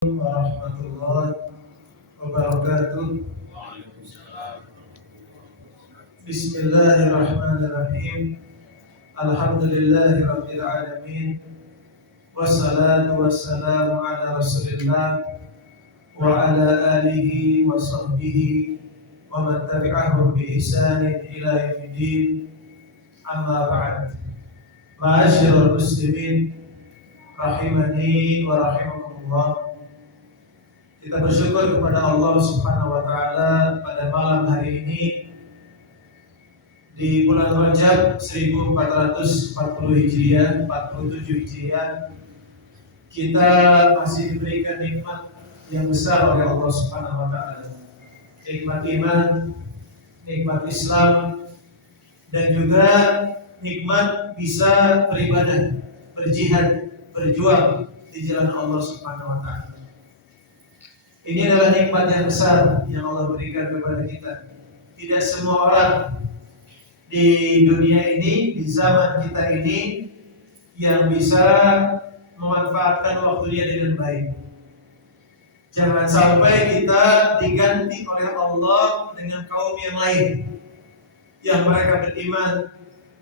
Warahmatullahi wabarakatuh. Bismillahirrahmanirrahim. Alhamdulillahi rabbil alamin. Wassalatu wassalamu ala Rasulillah wa ala alihi wa sahbihi wa man tabi'ahum bi ihsanin ila yaumiddin. Amma ba'd. Ma'asyiral muslimin rahimani wa rahimakumullah. Kita bersyukur kepada Allah Subhanahu wa taala pada malam hari ini di bulan Rajab 1440 Hijriah, 47 Hijriah, kita masih diberikan nikmat yang besar oleh Allah Subhanahu wa taala. Nikmat iman, nikmat Islam, dan juga nikmat bisa beribadah, berjihad, berjuang di jalan Allah Subhanahu wa taala. Ini adalah nikmat yang besar yang Allah berikan kepada kita. Tidak semua orang di dunia ini, di zaman kita ini, yang bisa memanfaatkan waktunya dengan baik. Jangan sampai kita diganti oleh Allah dengan kaum yang lain, yang mereka beriman,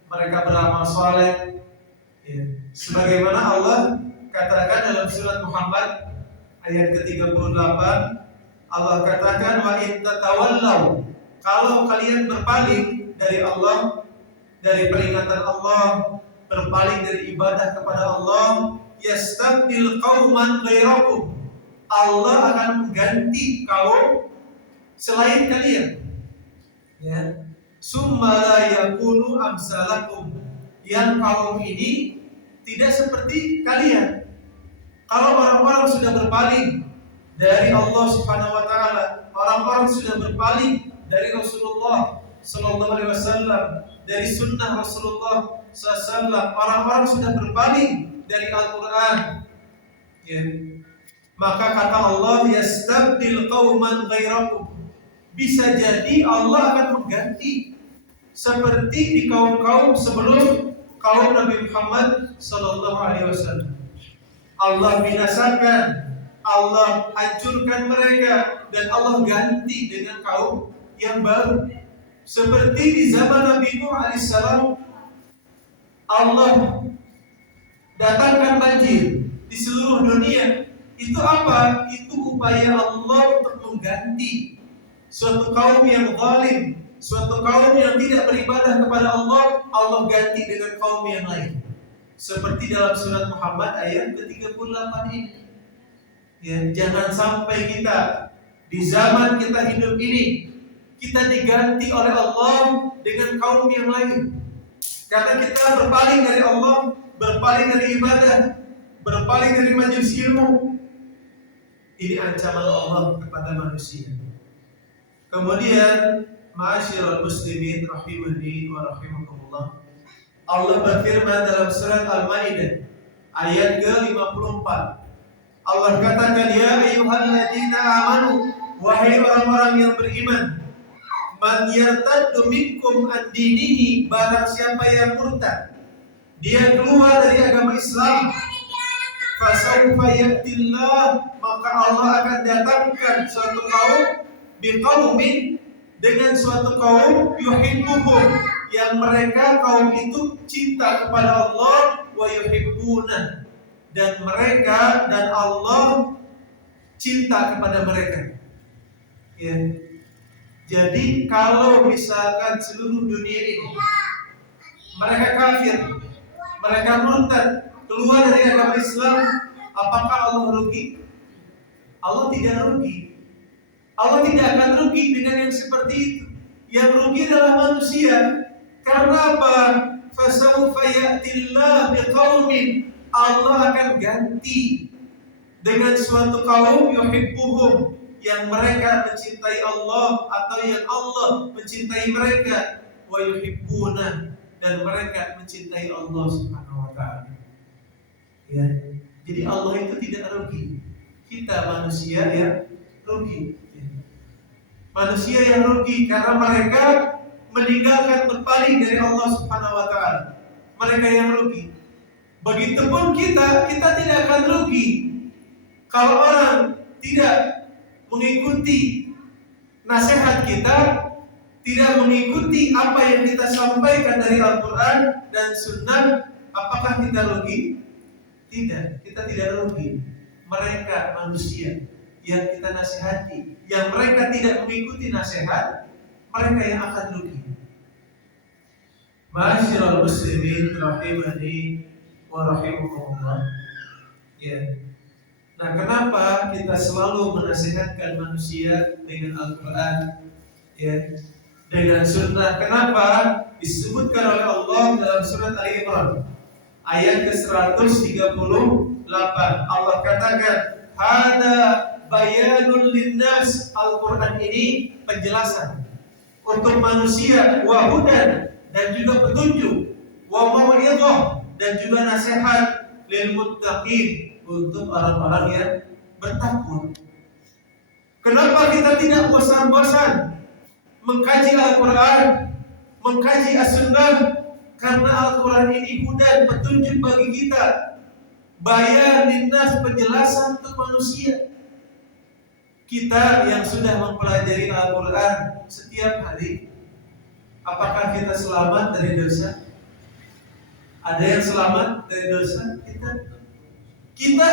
mereka beramal saleh. Sebagaimana Allah katakan dalam surat Muhammad ayat ke-38, Allah katakan, wa in tatawallaw, kalau kalian berpaling dari Allah, dari peringatan Allah, berpaling dari ibadah kepada Allah, yastabdil qauman ghairakum, Allah akan mengganti kaum selain kalian. Ya. Summa la yakunu amsalakum, yang kaum ini tidak seperti kalian. Kalau orang-orang sudah berpaling dari Allah Subhanahu wa taala, orang-orang sudah berpaling dari Rasulullah sallallahu alaihi wasallam, dari sunnah Rasulullah sallallahu alaihi wasallam, orang-orang sudah berpaling dari Al-Qur'an. Ya. Maka kata Allah, yastabdil qauman ghairakum. Bisa jadi Allah akan mengganti seperti di kaum-kaum sebelum kaum Nabi Muhammad sallallahu alaihi wasallam. Allah binasakan, Allah hancurkan mereka, dan Allah ganti dengan kaum yang baru. Seperti di zaman Nabi Nuh alaihissalam, Allah datangkan banjir di seluruh dunia. Itu apa? Itu upaya Allah untuk mengganti suatu kaum yang zalim, suatu kaum yang tidak beribadah kepada Allah, Allah ganti dengan kaum yang lain. Seperti dalam surat Muhammad ayat ke-38 ini. Ya, jangan sampai kita di zaman kita hidup ini kita diganti oleh Allah dengan kaum yang lain. Karena kita berpaling dari Allah, berpaling dari ibadah, berpaling dari majelis ilmu. Ini ancaman Allah kepada manusia. Kemudian, ma'asyiral muslimin rahimani wa rahimakumullah, Allah berfirman dalam surat Al-Maidah ayat ke-54. Allah katakan, ya ayyuhalladzina amanu, wahai orang-orang yang beriman, man yartaddu minkum an dinihi, barang siapa yang murtad, dia keluar dari agama Islam, fasawfa ya'tillah, maka Allah akan datangkan suatu kaum, biqaumin, dengan suatu kaum, yuhibbuhum, yang mereka kaum itu cinta kepada Allah, wa yuhibbuna, dan mereka dan Allah cinta kepada mereka. Ya. Jadi kalau misalkan seluruh dunia ini mereka kafir, mereka murtad, keluar dari agama Islam, apakah Allah rugi? Allah tidak rugi. Allah tidak akan rugi dengan yang seperti itu. Yang rugi adalah manusia. Karena apa? Fasawfa ya'tillah biqaumin, Allah akan ganti dengan suatu kaum yuhibbuhum, yang mereka mencintai Allah atau yang Allah mencintai mereka, wa yuhibbuna, dan mereka mencintai Allah Subhanahu wa taala. Ya. Jadi Allah itu tidak rugi. Kita manusia yang rugi. Manusia yang rugi karena mereka meninggalkan, berpaling dari Allah Subhanahu wa taala. Mereka yang rugi. Begitupun kita tidak akan rugi Kalau orang tidak mengikuti nasihat kita, tidak mengikuti apa yang kita sampaikan dari Al-Quran dan Sunnah, apakah kita rugi? Tidak, kita tidak rugi. Mereka manusia yang kita nasihati, yang mereka tidak mengikuti nasihat, mereka yang akan rugi. Ma'asyiral muslimin rahimani wa rahimakumullah. Ya. Nah, kenapa kita selalu menasihatkan manusia dengan Al-Quran, ya, dengan Sunnah? Kenapa? Disebutkan oleh Allah dalam surat Ali Imran ayat ke-138. Allah katakan, "Hada bayanul linnas." Al-Quran ini penjelasan untuk manusia, wa hudan, dan juga petunjuk, wa mau'izah, dan juga nasihat, lil muttaqin, untuk orang-orang yang bertakwa. Kenapa kita tidak bosan-bosan mengkaji Al-Quran, mengkaji As-Sunnah? Karena Al-Quran ini hudan, petunjuk bagi kita, bayan linnas, penjelasan untuk manusia. Kita yang sudah mempelajari Al-Quran setiap hari, apakah kita selamat dari dosa? Ada yang selamat dari dosa? Kita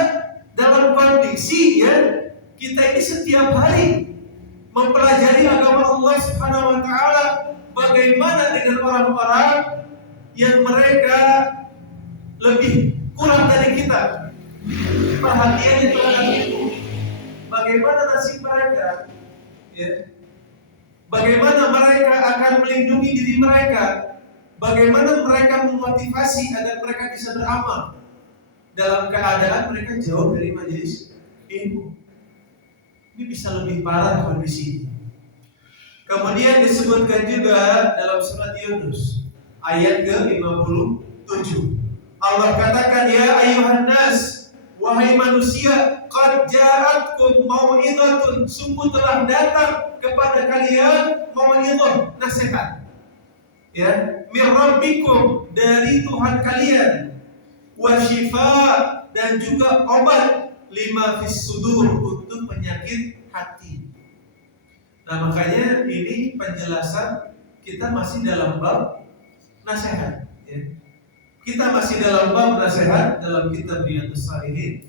dalam kondisi, ya, kita ini setiap hari mempelajari agama Allah Subhanahu wa taala. Bagaimana dengan orang-orang yang mereka lebih kurang dari kita perhatiannya terhadap itu? Bagaimana nasib mereka? Ya. Bagaimana mereka akan melindungi diri mereka? Bagaimana mereka memotivasi agar mereka bisa beramal dalam keadaan mereka jauh dari majelis ilmu? Ini bisa lebih parah kondisi ini. Kemudian disebutkan juga dalam surat Yunus ayat ke-57. Allah katakan, "Ya ayuhan nas, wahai manusia, qad ja'atkum mau'izatun." Sungguh telah datang kepada kalian mau'izah, nasihat, ya, mir rabbikum, dari Tuhan kalian, wa shifa, dan juga obat, lima fis sudur, untuk penyakit hati. Nah, makanya ini penjelasan kita masih dalam bab nasihat, ya. Kita masih dalam bab nasihat dalam kitab Riyadhus Shalihin.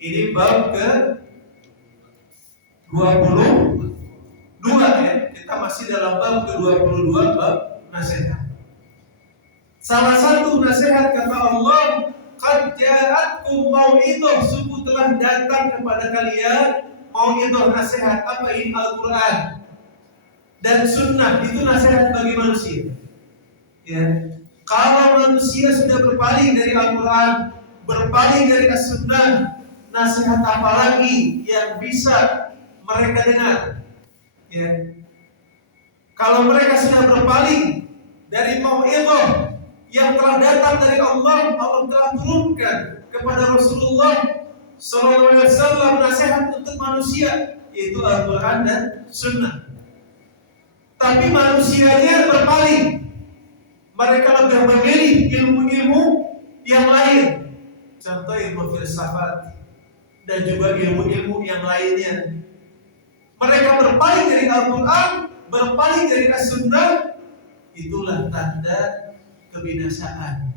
Ini bab ke-22, ya. Kita masih dalam bab ke-22, bab nasihat. Salah satu nasihat kata Allah, "Qad ja'atkum mau'izah." Sungguh telah datang kepada kalian mau'izah, nasihat. Apa ini? Al-Quran dan Sunnah. Itu nasihat bagi manusia, ya. Kalau manusia sudah berpaling dari Al-Quran, berpaling dari As-Sunnah, nasihat apa lagi yang bisa mereka dengar, ya? Kalau mereka sudah berpaling dari mau'izah yang telah datang dari Allah, Allah telah turunkan kepada Rasulullah Sallallahu Alaihi Wasallam nasihat untuk manusia, yaitu Al-Quran dan Sunnah. Tapi manusianya berpaling. Mereka lebih memilih ilmu-ilmu yang lain, contoh ilmu filsafat dan juga ilmu-ilmu yang lainnya. Mereka berpaling dari Al-Quran, berpaling dari As-Sunnah. Itulah tanda kebinasaan,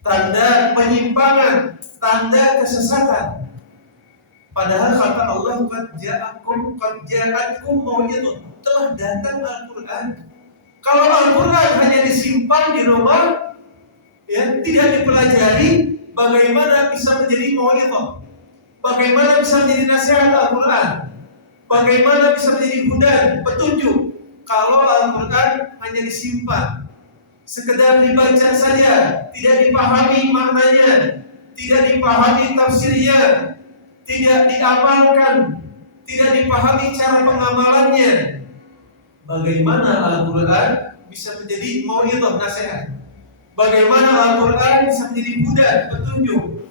tanda penyimpangan, tanda kesesatan. Padahal kata Allah, qad ja'atkum mau'izah, telah datang Al-Quran. Kalau Al-Quran hanya disimpan di rumah, ya, tidak dipelajari, bagaimana bisa menjadi mau'izah? Bagaimana bisa menjadi nasihat Al-Quran? Bagaimana bisa menjadi hudan, petunjuk? Kalau Al-Quran hanya disimpan, sekedar dibaca saja, tidak dipahami maknanya, tidak dipahami tafsirnya, tidak diamalkan, tidak dipahami cara pengamalannya, bagaimana Al-Quran bisa menjadi mau'izah, nasihat? Bagaimana Al-Quran bisa menjadi hudan, petunjuk?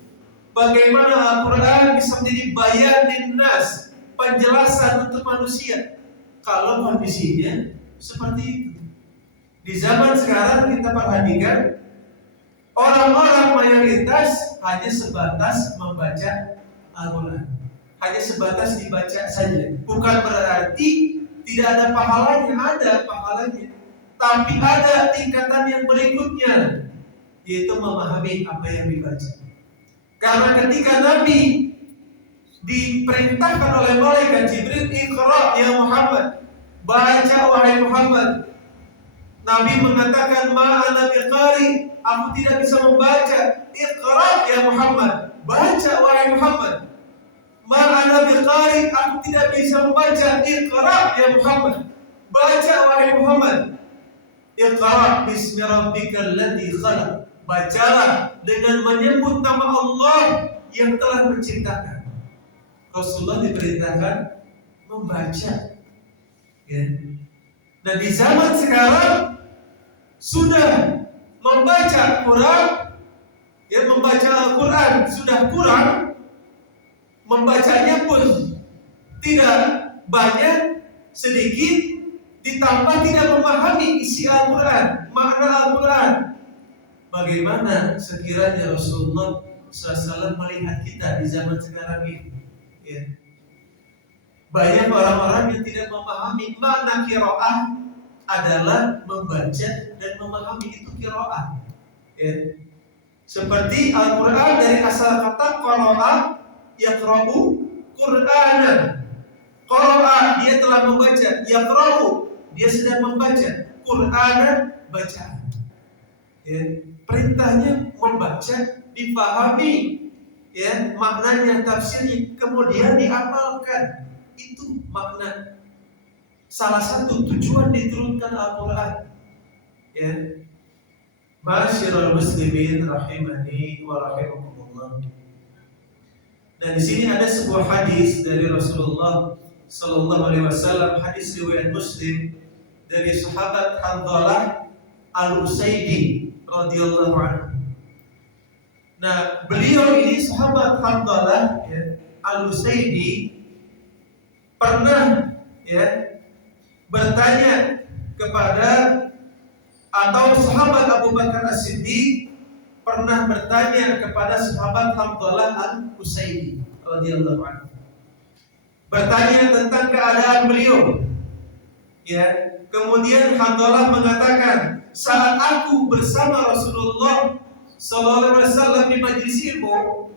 Bagaimana Al-Quran bisa menjadi bayan linnas, penjelasan untuk manusia? Kalau kondisinya seperti itu. Di zaman sekarang kita perhatikan, orang-orang mayoritas hanya sebatas membaca Al-Quran. hanya sebatas dibaca saja. Bukan berarti tidak ada pahalanya, ada pahalanya. Tapi ada tingkatan yang berikutnya, yaitu memahami apa yang dibaca. Karena ketika Nabi diperintahkan oleh malaikat Jibril, "Iqra ya Muhammad," baca wahai Muhammad. Nabi mengatakan, "Ma ana biqari," aku tidak bisa membaca. "Iqra ya Muhammad," baca wahai Muhammad. "Ma ana biqari," aku tidak bisa membaca. "Iqra ya Muhammad," baca wahai Muhammad. "Iqra bismi rabbikal ladzi khalaq," bacalah dengan menyebut nama Allah yang telah menciptakan. Rasulullah diperintahkan membaca. Ya. Dan di zaman sekarang sudah membaca Quran, ya, membaca Al-Quran sudah kurang, membacanya pun tidak banyak, sedikit, ditambah tidak memahami isi Al-Quran, makna Al-Quran. Bagaimana sekiranya Rasulullah SAW melihat kita di zaman sekarang ini? Ya. Banyak orang-orang yang tidak memahami makna qiraah adalah membaca dan memahami itu qiraah. Ya. Seperti Al-Quran dari asal kata qara'a yaqra'u Qur'anan. Qara'a dia telah membaca, yaqra'u dia sedang membaca, Qur'anan bacaan. Ya. Perintahnya membaca, dipahami, ya, maknanya, tafsirnya, kemudian diamalkan. Itu makna, salah satu tujuan diturunkan Al-Quran. Ya. Ma'asyiral muslimin rahimani wa rahimakumullah. Dan di sini ada sebuah hadis dari Rasulullah sallallahu alaihi wasallam, hadis riwayat Muslim dari sahabat Hanzalah Al-Usaidi radhiyallahu anhu. Nah, beliau ini sahabat Hanzalah, ya, Al-Usaidi pernah, ya, bertanya kepada, atau sahabat Abu Bakar As-Siddiq pernah bertanya kepada sahabat Hanzalah Al-Usaidi radhiyallahu anhu, bertanya tentang keadaan beliau. Ya, kemudian Hanzalah mengatakan, "Saat aku bersama Rasulullah sallallahu alaihi wasallam di majelis ilmu,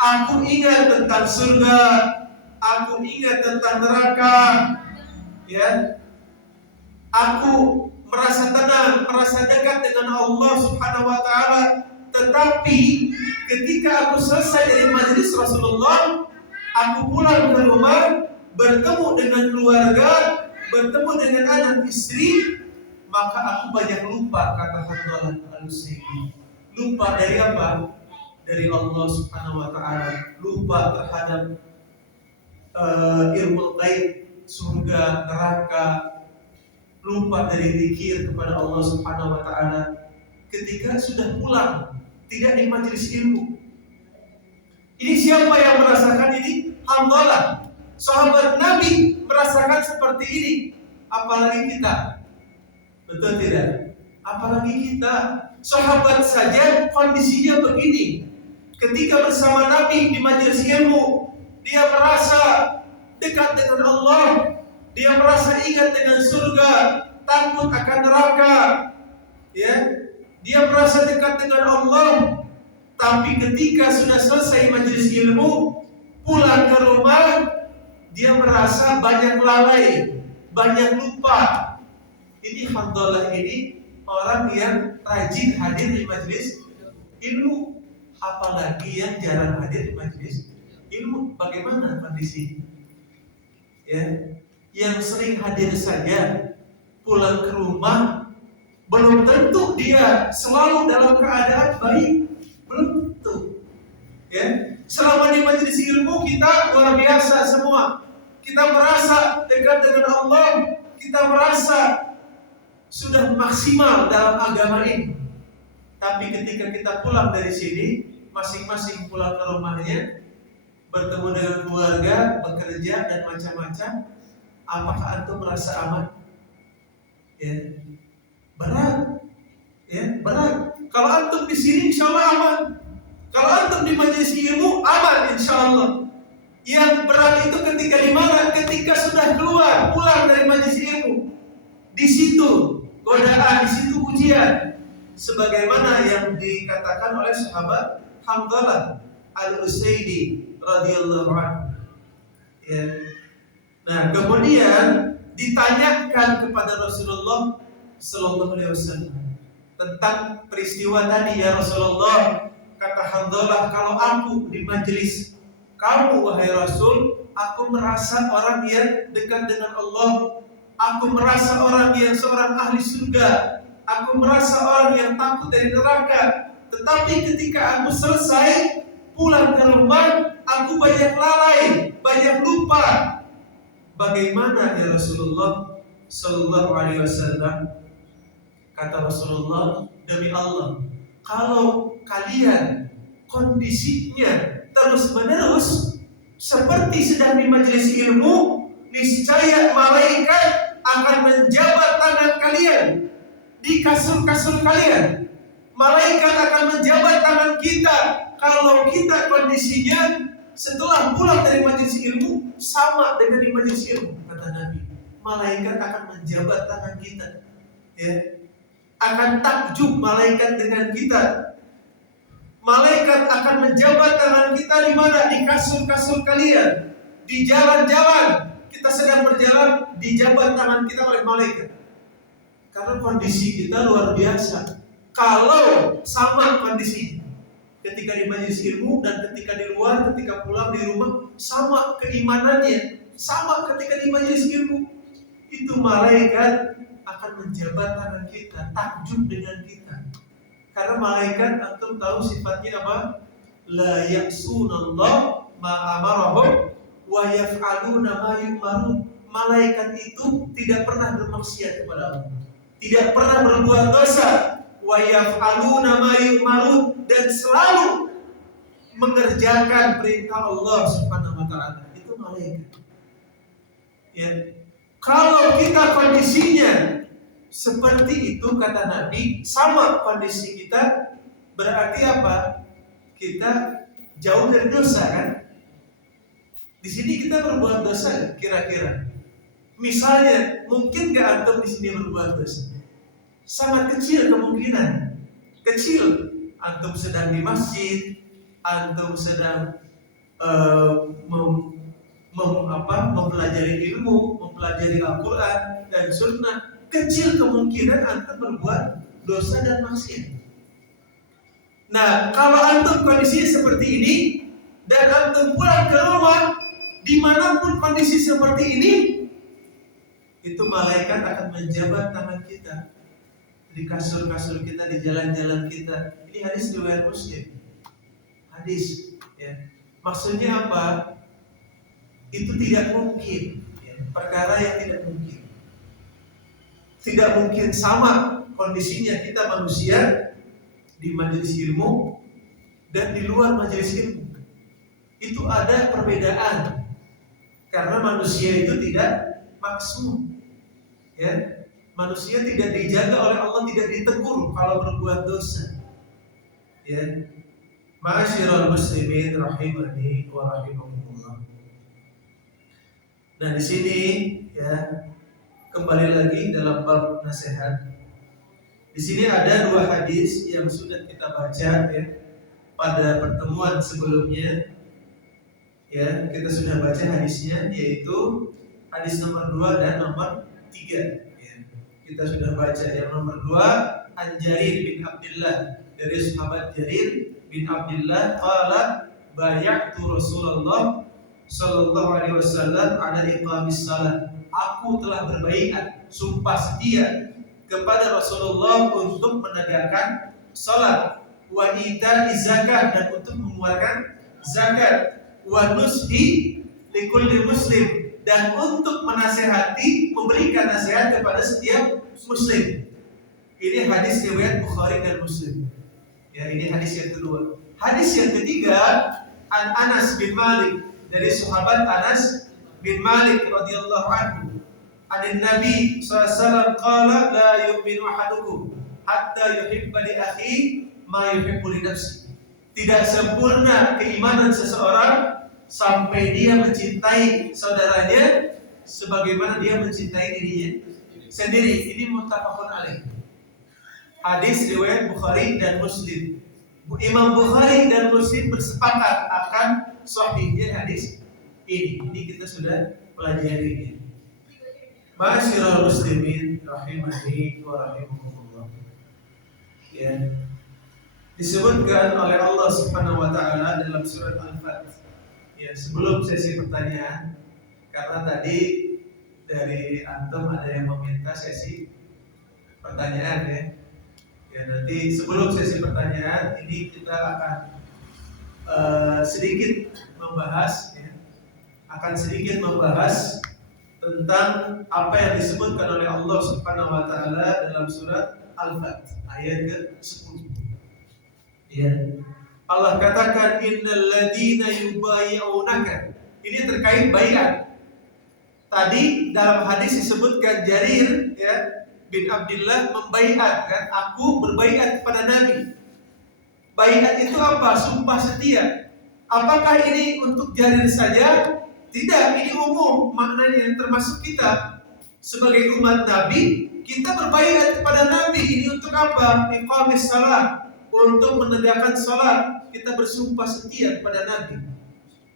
aku ingat tentang surga, aku ingat tentang neraka, ya. Aku merasa tenang, merasa dekat dengan Allah Subhanahu wa taala. Tetapi ketika aku selesai dari majelis Rasulullah, aku pulang ke rumah, bertemu dengan keluarga, bertemu dengan anak istri, maka aku banyak lupa," kata Hanzalah Al-Usaidi. Lupa dari apa? Dari Allah Subhanahu wa taala. Lupa terhadap ilmu gaib, surga, neraka. Lupa dari zikir kepada Allah Subhanahu wa taala. Ketika sudah pulang, tidak di majelis ilmu. Ini siapa yang merasakan ini? Hanzalah, sahabat Nabi, merasakan seperti ini. Apalagi kita. Betul tidak? Apalagi kita. Sahabat saja kondisinya begini. Ketika bersama Nabi di majelis ilmu, dia merasa dekat dengan Allah, dia merasa ingat dengan surga, takut akan neraka, ya. Dia merasa dekat dengan Allah. Tapi ketika sudah selesai majelis ilmu, pulang ke rumah, dia merasa banyak lalai, banyak lupa. Ini Hanzalah ini orang yang rajin hadir di majelis ilmu, apalagi yang jarang hadir di majelis ilmu. Bagaimana kondisi? Ya, yang sering hadir saja, pulang ke rumah, belum tentu dia selalu dalam keadaan baik, belum tentu. Ya, selama di majelis ilmu kita luar biasa semua. Kita merasa dekat dengan Allah, kita merasa sudah maksimal dalam agama ini. Tapi ketika kita pulang dari sini, masing-masing pulang ke rumahnya, bertemu dengan keluarga, bekerja dan macam-macam, apakah antum merasa aman? Ya, berat. Ya, berat. Kalau antum di sini insya Allah aman. Kalau antum di majelis ilmu aman insya Allah. Yang berat itu ketika di mana? Ketika sudah pulang dari majelis ilmu. Di situ godaan, di situ ujian. Sebagaimana yang dikatakan oleh sahabat Hamdalah Al-Usaidi radhiyallahu anhu. Ya. Nah, kemudian ditanyakan kepada Rasulullah sallallahu alaihi wasallam tentang peristiwa tadi, ya Rasulullah. Kata Hamdalah, kalau aku di majelis kamu wahai Rasul, aku merasa orang yang dekat dengan Allah. Aku merasa orang yang seorang ahli surga. Aku merasa orang yang takut dari neraka. Tetapi ketika aku selesai pulang ke rumah, aku banyak lalai, banyak lupa. Bagaimana ya Rasulullah sallallahu alaihi wasallam? Kata Rasulullah, demi Allah, kalau kalian kondisinya terus-menerus seperti sedang di majelis ilmu, niscaya malaikat akan menjabat tangan kalian di kasur-kasur kalian. Malaikat akan menjabat tangan kita kalau kita kondisinya setelah pulang dari majelis ilmu sama dengan di majelis ilmu, kata Nabi. Malaikat akan menjabat tangan kita, ya. Akan takjub malaikat dengan kita. Malaikat akan menjabat tangan kita di mana? Di kasur-kasur kalian, di jalan-jalan. Kita sedang berjalan, dijabat tangan kita oleh malaikat. Karena kondisi kita luar biasa. Kalau sama kondisi ketika di majelis ilmu dan ketika di luar, ketika pulang di rumah, sama keimanannya, sama ketika di majelis ilmu, itu malaikat akan menjabat tangan kita, takjub dengan kita. Karena malaikat antum tahu sifatnya apa? La ya'sunallah ma amarahum wa yaf'aluna ma yu'marun. Malaikat itu tidak pernah bermaksiat kepada Allah, tidak pernah berbuat dosa. Wa yaf'aluna ma yu'marun, dan selalu mengerjakan perintah Allah Subhanahu wa taala. Itu malaikat. Ya. Kalau kita kondisinya seperti itu, kata Nabi, sama kondisi kita, berarti apa? Kita jauh dari dosa, kan? Di sini kita berbuat dosa kira-kira. Misalnya, mungkin gak antum di sini berbuat dosa? Sangat kecil kemungkinan. Kecil. Antum sedang di masjid, antum sedang mempelajari ilmu, mempelajari Al-Quran dan Sunnah. Kecil kemungkinan antum berbuat dosa dan maksiat. Nah, kalau antum kondisinya seperti ini dan antum pulang ke rumah, dimanapun kondisi seperti ini, itu malaikat akan menjabat tangan kita di kasur-kasur kita, di jalan-jalan kita. Ini hadis riwayat Muslim. Hadis, ya. Maksudnya apa? Itu tidak mungkin, ya. Perkara yang tidak mungkin. Tidak mungkin sama kondisinya kita manusia di majelis ilmu dan di luar majelis ilmu. Itu ada perbedaan. Karena manusia itu tidak maksum. Ya, manusia tidak dijaga oleh Allah, tidak ditegur kalau berbuat dosa. Ya. Ma'asyiral muslimin rahimani wa rahimakumullah. Nah, di sini ya, kembali lagi dalam bab nasihat. Di sini ada dua hadis yang sudah kita baca, ya, pada pertemuan sebelumnya. Ya, kita sudah baca hadisnya, yaitu hadis nomor 2 dan nomor 3. Ya, kita sudah baca yang nomor 2, an Jarir bin Abdullah, dari sahabat Jarir bin Abdullah, qala bay'atu Rasulullah sallallahu alaihi wasallam ala iqamis salat. Aku telah berbaiat, sumpah setia kepada Rasulullah untuk menegakkan salat, wa ita'iz zakat, dan untuk mengeluarkan zakat, wa nushi likulli muslim, dan untuk menasehati, memberikan nasihat kepada setiap muslim. Ini hadis riwayat Bukhari dan Muslim. Ya, ini hadis yang kedua. Hadis yang ketiga, an Anas bin Malik, dari sahabat Anas bin Malik radhiyallahu anhu. An Nabi sallallahu alaihi wasallam qala la yu'minu ahadukum hatta yuhibba li akhihi ma yuhibbu li nafsihi. Tidak sempurna keimanan seseorang sampai dia mencintai saudaranya sebagaimana dia mencintai dirinya sendiri. Ini muttafaqun alaih. Hadis riwayat Bukhari dan Muslim. Imam Bukhari dan Muslim bersepakat akan sahihnya hadis ini. Ini kita sudah pelajari. Ma'asyiral muslimin rahimani wa rahimakumullah. Ya. Disebutkan oleh Allah Subhanahu wa taala dalam surat Al-Fat. Ya, sebelum sesi pertanyaan, karena tadi dari antum ada yang meminta sesi pertanyaan ya. Ya, nanti sebelum sesi pertanyaan ini kita akan sedikit membahas ya, tentang apa yang disebutkan oleh Allah Subhanahu wa taala dalam surat Al-Fat ayat ke-10. Ya. Allah katakan innal ladzina yubayyi'unaka. Ini terkait baiat. Tadi dalam hadis disebutkan Jarir ya bin Abdullah membaiat kan, aku berbaiat kepada Nabi. Baiat itu apa? Sumpah setia. Apakah ini untuk Jarir saja? Tidak, ini umum maknanya, termasuk kita sebagai umat Nabi, kita berbaiat kepada Nabi. Ini untuk apa? Iqamis salat, untuk menegakkan salat. Kita bersumpah setia kepada Nabi.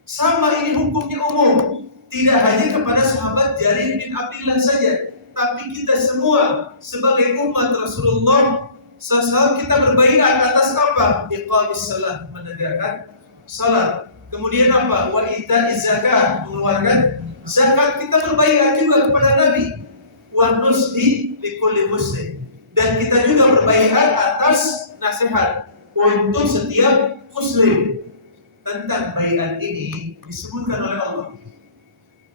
Sama, ini hukumnya umum. Tidak hanya kepada sahabat Jarir bin Abdullah saja, tapi kita semua sebagai umat Rasulullah SAW kita berbaiat atas apa? Iqamis salat, menegakkan salat. Kemudian apa? Wa ita'iz zakat, mengeluarkan zakat. Kita berbaiat juga kepada Nabi. Wa nusli likulli muslim. Dan kita juga berbaiat atas nasihat untuk setiap muslim. Tentang baiat ini disebutkan oleh Allah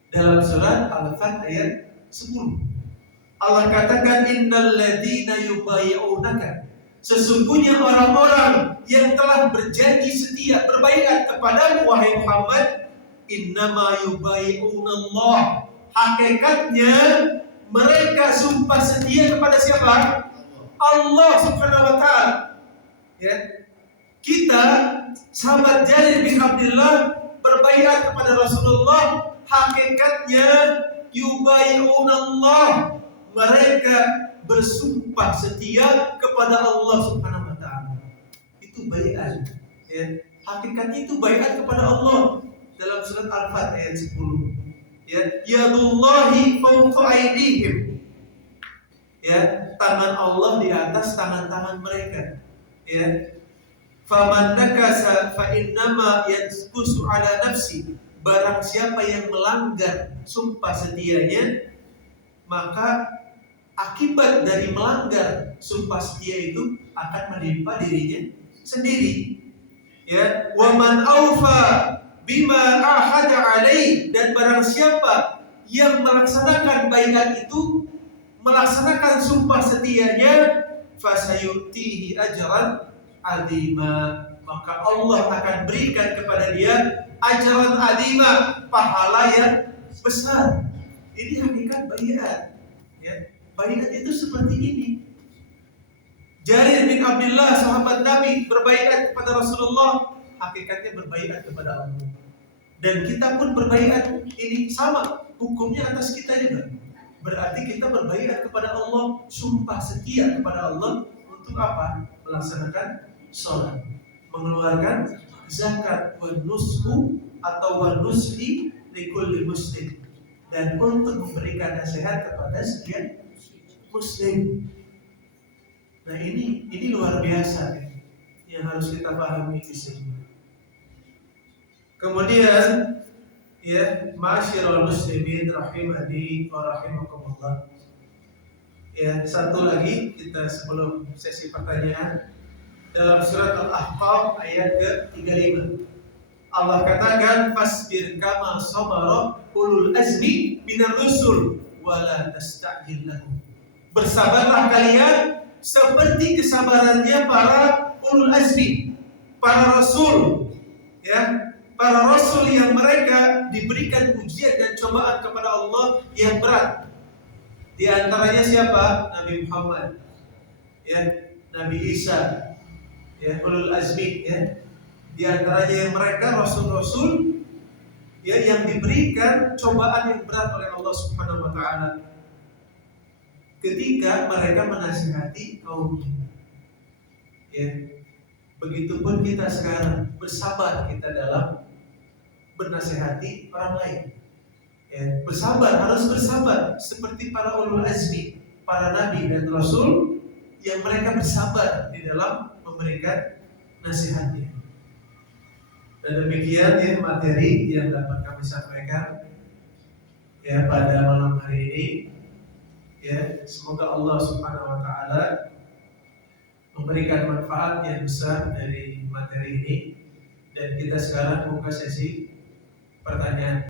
dalam surat Al-Fat ayat 10. Allah katakan innal ladzina yubayyi'unaka, sesungguhnya orang-orang yang telah berjanji setia berbaiat kepadamu wahai Muhammad, innama yubayyi'unallah, hakikatnya mereka sumpah setia kepada siapa? Allah Subhanahu wa taala. Ya. Kita sahabat Jarir bin Abdullah berbaiat kepada Rasulullah, hakikatnya yubayyi'unallah, mereka bersumpah setia kepada Allah Subhanahu wa taala. Itu baiat. Ya. Hakikatnya itu baiat kepada Allah dalam surat Al-Fat ayat 10. Ya, yadullahi fawqa aydihim. Ya, tangan Allah di atas tangan-tangan mereka. Ya. Faman nakasa fa innama yanqusu ala nafsi. Barang siapa yang melanggar sumpah setianya, maka akibat dari melanggar sumpah setia itu akan menimpa dirinya sendiri. Ya, wa man aufa bima ahada alaih, dan barang siapa yang melaksanakan baiat itu, melaksanakan sumpah setianya, fasayutihi ajran azima, maka Allah akan berikan kepada dia ajran azima, pahala yang besar. Ini hakikat baiat. Ya. Baiat itu seperti ini. Jarir bin Abdullah sahabat Nabi berbaiat kepada Rasulullah, hakikatnya berbaiat kepada Allah. Dan kita pun berbaiat ini sama, hukumnya atas kita juga. Berarti kita berbaiat kepada Allah, sumpah setia kepada Allah untuk apa? Melaksanakan sholat, mengeluarkan zakat, wa nushu atau wa nusli likulli muslim, dan untuk memberikan nasihat kepada setiap muslim. Nah ini luar biasa yang harus kita pahami di sini. Kemudian ya, ma'asyiral muslimin rahimani wa rahimakumullah. Ya, satu lagi kita sebelum sesi pertanyaan, dalam surat Al-Ahqaf ayat ke-35. Allah katakan fasbir kama sabara ulul azmi minar rusul wala tasta'jil lahum. Bersabarlah kalian seperti kesabarannya para ulul azmi, para rasul, ya, para rasul yang mereka diberikan ujian dan cobaan kepada Allah yang berat. Di antaranya siapa? Nabi Muhammad, ya, Nabi Isa, ya, ulul azmi, ya. Di antaranya yang mereka rasul-rasul ya, yang diberikan cobaan yang berat oleh Allah Subhanahu wa taala ketika mereka menasihati kaumnya. Ya, begitupun kita sekarang bersabar kita dalam bernasihati orang lain. Ya, bersabar, harus bersabar seperti para ulul azmi, para nabi dan rasul yang mereka bersabar di dalam memberikan nasihatnya. Dan demikian ya materi yang dapat kami sampaikan ya pada malam hari ini. Ya, semoga Allah Subhanahu wa taala memberikan manfaat yang besar dari materi ini, dan kita sekarang buka sesi pertanyaan.